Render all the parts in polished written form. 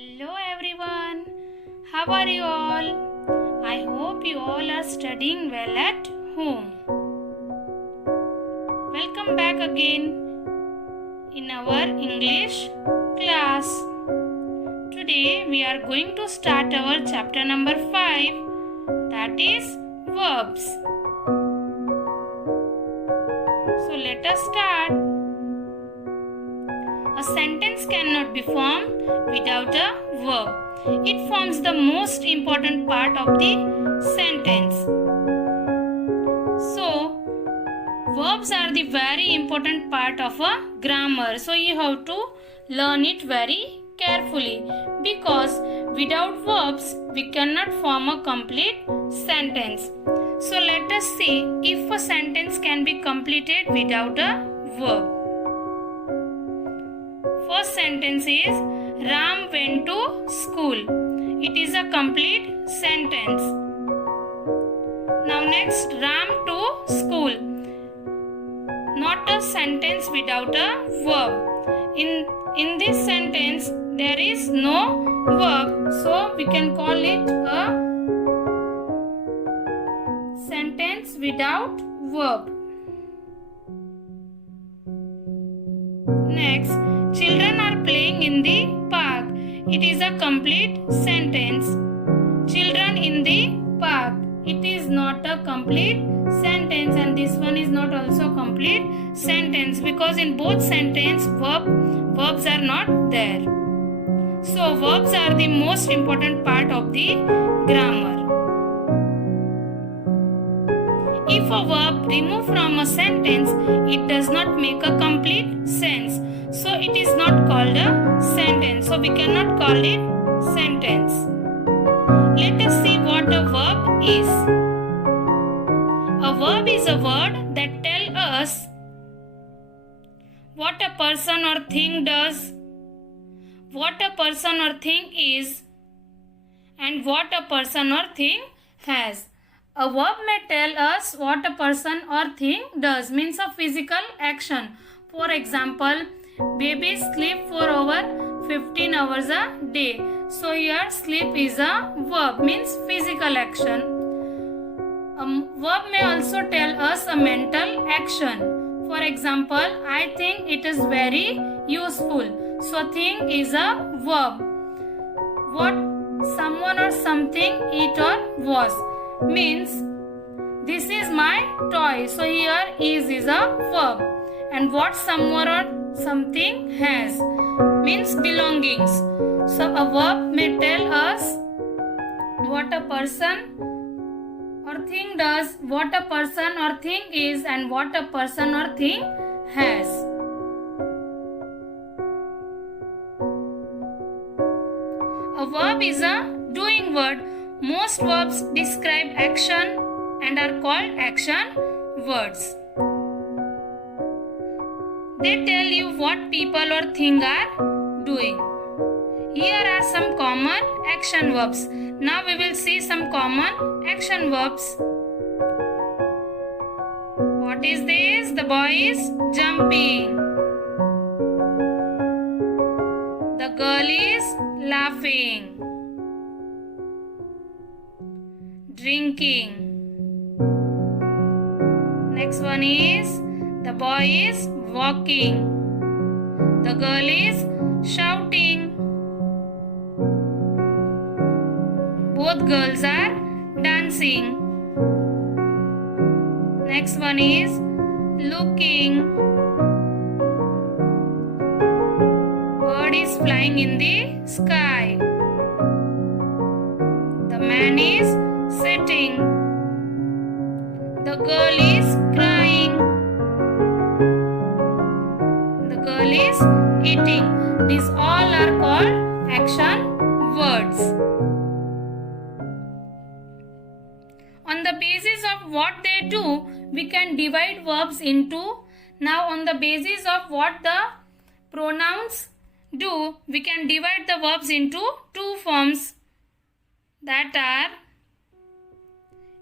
Hello everyone, how are you all? I hope you all are studying well at home. Welcome back again in our English class. Today we are going to start our chapter number 5, that is verbs. So let us start. A sentence cannot be formed without a verb. It forms the most important part of the sentence. So, verbs are the very important part of a grammar. So, you have to learn it very carefully because without verbs, we cannot form a complete sentence. So, let us see if a sentence can be completed without a verb. First sentence is Ram went to school. It is a complete sentence. Now next, Ram to school. Not a sentence without a verb. In this sentence there is no verb, so we can call it a sentence without verb. Next, children are playing in the park. It is a complete sentence. Children in the park. It is not a complete sentence, and this one is not also complete sentence because in both sentences verbs are not there. So verbs are the most important part of the grammar. If a verb removed from a sentence, it does not make a complete sense. So it is not called a sentence. So we cannot call it sentence. Let us see what a verb is. A verb is a word that tells us what a person or thing does, what a person or thing is, and what a person or thing has. A verb may tell us what a person or thing does, means a physical action. For example, babies sleep for over 15 hours a day. So here sleep is a verb, means physical action. A verb may also tell us a mental action. For example, I think it is very useful. So thing is a verb. What someone or something eat or was means this is my toy. So here is a verb. And what someone or something has means belongings. So a verb may tell us what a person or thing does, what a person or thing is, and what a person or thing has. A verb is a doing word. Most verbs describe action and are called action words. They tell you what people or things are doing. Here are some common action verbs. Now we will see some common action verbs. What is this? The boy is jumping. The girl is laughing. Drinking. Next one is the boy is walking. The girl is shouting. Both girls are dancing. Next one is looking. Bird is flying in the sky. The man is sitting. The girl is crying. The girl is eating. These all are called action words. On the basis of what they do, we can divide verbs into. Now on the basis of what the pronouns do, we can divide the verbs into two forms, that are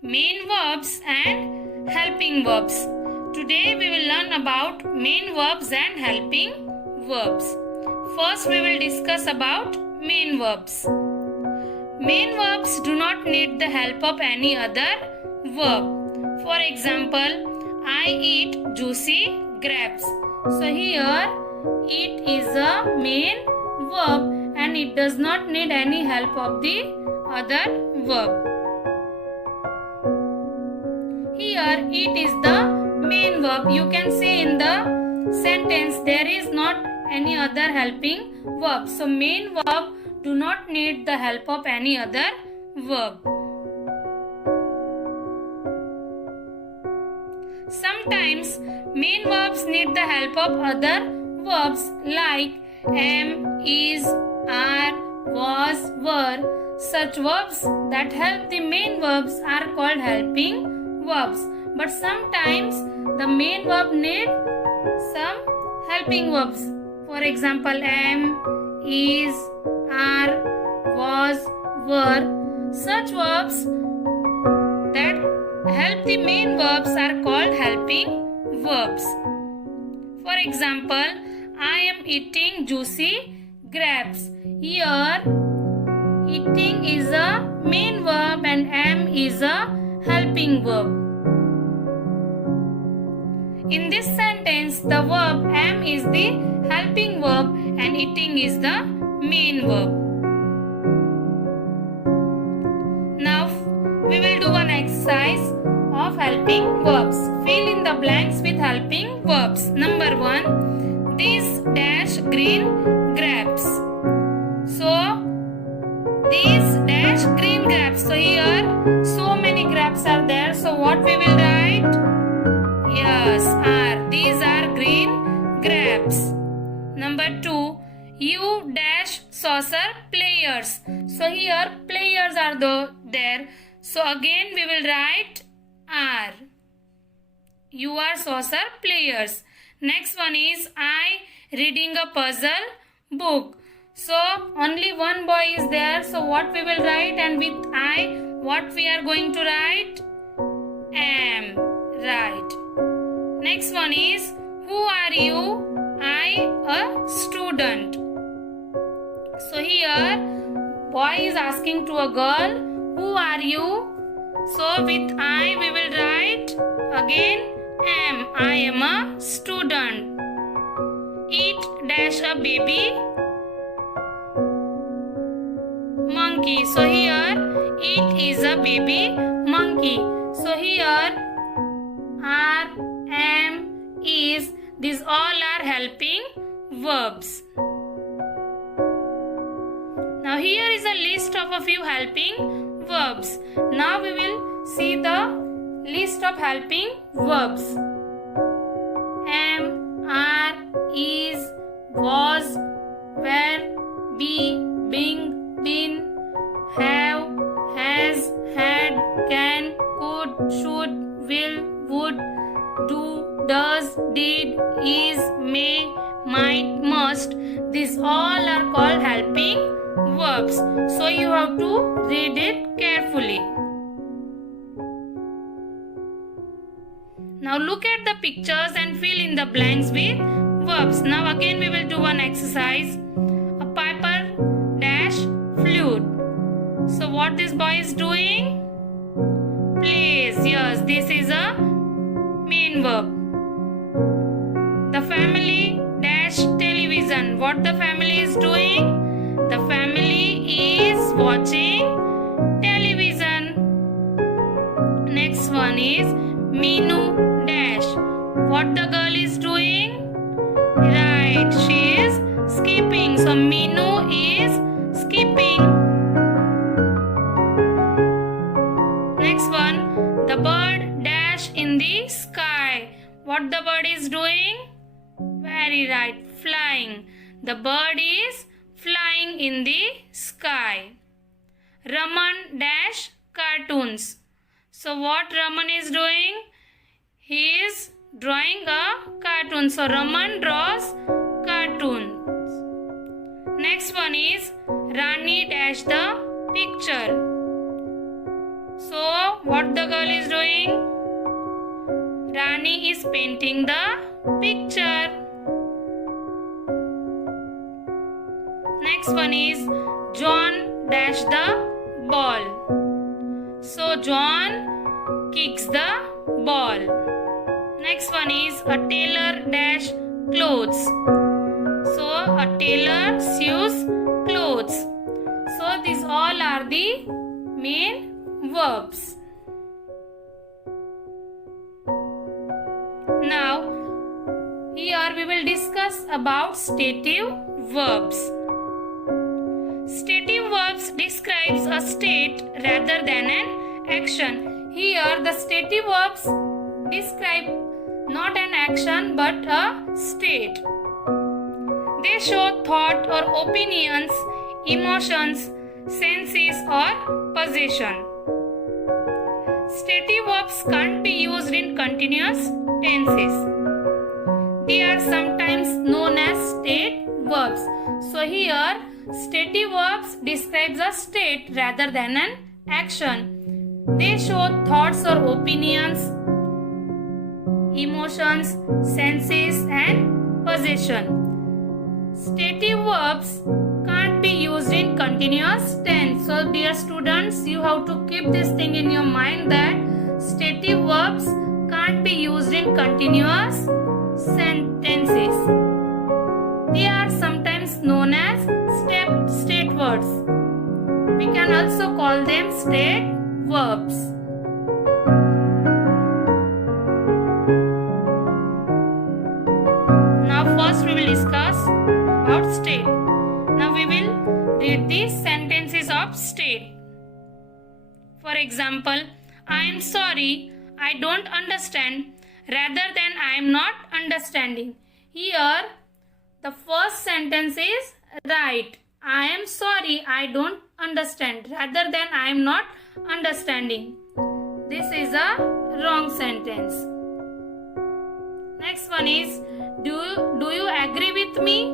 main verbs and helping verbs. Today we will learn about main verbs and helping verbs. First we will discuss about main verbs. Main verbs do not need the help of any other verb. For example, I eat juicy grapes. So here eat is a main verb and it does not need any help of the other verb. Here eat is the main verb. You can see in the sentence there is not any other helping verb. So main verb do not need the help of any other verb. Sometimes main verbs need the help of other verbs like am, is, are, was, were. Such verbs that help the main verbs are called helping verbs. But sometimes the main verb need some helping verbs. For example, am, is, are, was, were. Such verbs that help the main verbs are called helping verbs. For example, I am eating juicy grapes. Here, eating is a main verb and am is a helping verb. In this sentence, the verb am is the helping verb and eating is the main verb. Now, we will do one exercise of helping verbs. Fill in the blanks with helping verbs. Number 1. These dash green grapes. So, these dash green grapes. So, here so many grapes are there. So, what we will write? Yes, are. These are green grapes. Number 2. You dash saucer players. So, here players are there. So, again we will write are. You are saucer players. Next one is I reading a puzzle book. So only one boy is there. So what we will write, and with I what we are going to write? Am. Right. Next one is who are you? I a student. So here boy is asking to a girl, who are you? So with I we will write again am. I am a student. Eat dash a baby monkey. So here eat is a baby monkey. So here are, am, is, these all are helping verbs. Now here is a list of a few helping verbs. Now we will see the list of helping verbs. Am, are, is, was, were, be, being, been, have, has, had, can, could, should, will, would, do, does, did, is, may, might, must. These all are called helping verbs. So you have to read it carefully. Now look at the pictures and fill in the blanks with verbs. Now again we will do one exercise. A piper dash flute. So what this boy is doing? Plays. Yes, this is a main verb. The family dash television. What the family is doing? The family is watching television. Next one is Meenu dash. What the girl is doing? Right, she is skipping. So Meenu is skipping. Next one, the bird dash in the sky. What the bird is doing? Very right, flying. The bird is flying in the sky. Raman dash cartoons. So what Raman is doing? He is drawing a cartoon. So Raman draws cartoons. Next one is Rani dash the picture. So what the girl is doing? Rani is painting the picture. Next one is dash the ball. So John kicks the ball. Next one is a tailor dash clothes. So a tailor sews clothes. So these all are the main verbs. Now here we will discuss about stative verbs. Stative verbs describes a state rather than an action. Here the stative verbs describe not an action but a state. They show thought or opinions, emotions, senses or possession. Stative verbs can't be used in continuous tenses. They are sometimes known as state verbs. So here stative verbs describes a state rather than an action. They show thoughts or opinions, emotions, senses and possession. Stative verbs can't be used in continuous tense. So dear students, you have to keep this thing in your mind that stative verbs can't be used in continuous sentences. They are sometimes known as state words. We can also call them state verbs. Now first we will discuss about state. Now we will read the sentences of state. For example, I am sorry, I don't understand, rather than I am not understanding. Here the first sentence is right. I am sorry, I don't understand, rather than I am not understanding. This is a wrong sentence. Next one is do you agree with me?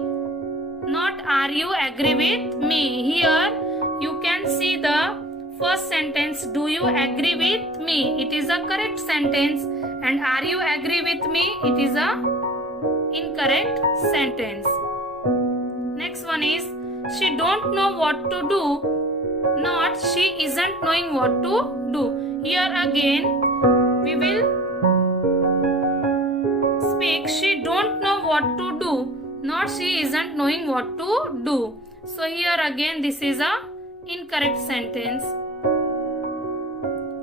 Not are you agree with me. Here you can see the first sentence, do you agree with me? It is a correct sentence, and are you agree with me? It is a incorrect sentence. Next one is she don't know what to do, not she isn't knowing what to do. Here again we will speak she don't know what to do, not she isn't knowing what to do. So here again this is a incorrect sentence.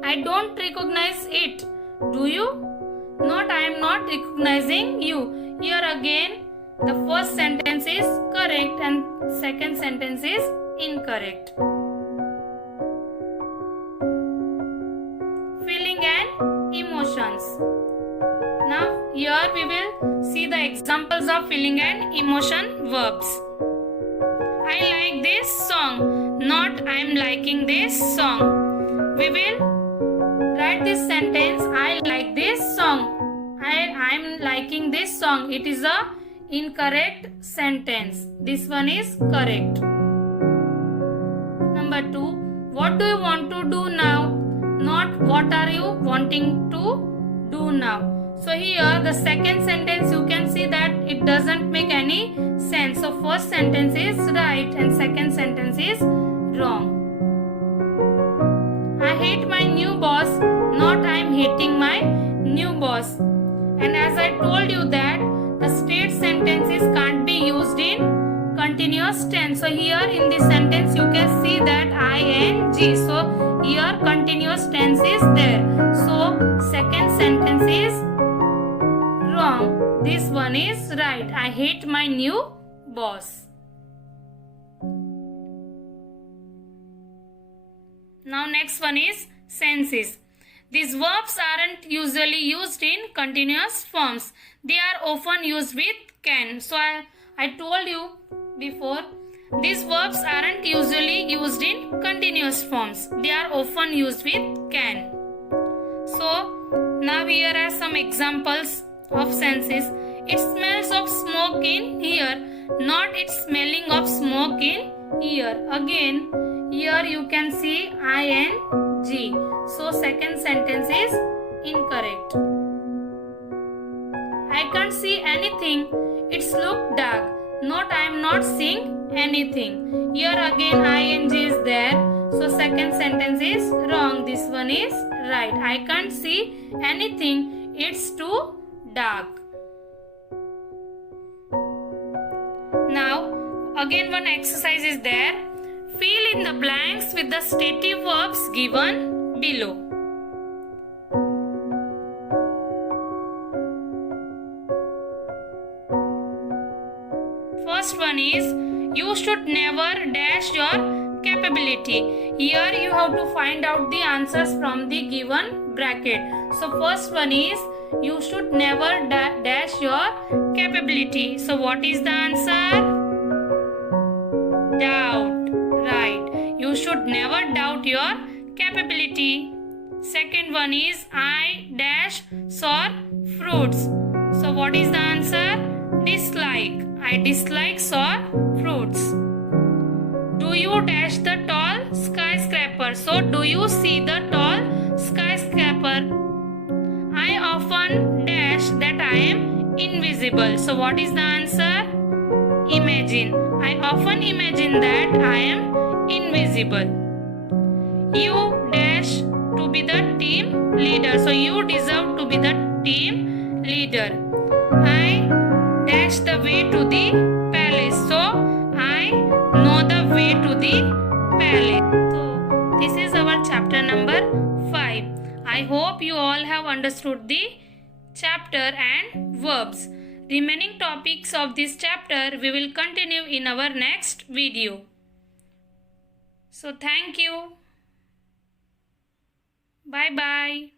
I don't recognize it, do you? Not I am not recognizing you. Here again the first sentence is correct and second sentence is incorrect. Feeling and emotions. Now here we will see the examples of feeling and emotion verbs. I like this song, not I am liking this song. We will write this sentence, I like this song, I am liking this song. It is a incorrect sentence. This one is correct. Number 2, what do you want to do now? Not what are you wanting to do now. So here the second sentence you can see that it doesn't make any sense. So first sentence is right and second sentence is wrong. I hate my new boss, not I am hating my new boss. And as I told you that the state sentences can't be used in continuous tense. So here in this sentence you can see that ing. So here continuous tense is there. So second sentence is wrong. This one is right. I hate my new boss. Now next one is senses. These verbs aren't usually used in continuous forms. They are often used with can. So I told you before, these verbs aren't usually used in continuous forms. They are often used with can. So now here are some examples of senses. It smells of smoke in here, not it's smelling of smoke in here. Again here you can see ing. So second sentence is incorrect. I can't see anything, it's look dark, not I am not seeing anything. Here again ing is there. sentence is wrong. This one is right. I can't see anything. It's too dark. Now, again one exercise is there. Fill in the blanks with the stative verbs given below. First one is, you should never dash your capability. Here you have to find out the answers from the given bracket. So first one is, you should never dash your capability. So what is the answer? Doubt. Right. You should never doubt your capability. Second one is, I dash sour fruits. So what is the answer? Dislike. I dislike sour fruits. Do you dash the tall skyscraper? So do you see the tall skyscraper? I often dash that I am invisible. So what is the answer? Imagine. I often imagine that I am invisible. You dash to be the team leader. So you deserve to be the team leader. I dash the way to the palace. So I know the way to the palace. So this is our chapter number 5. I hope you all have understood the chapter and verbs. Remaining topics of this chapter we will continue in our next video. So thank you. Bye bye.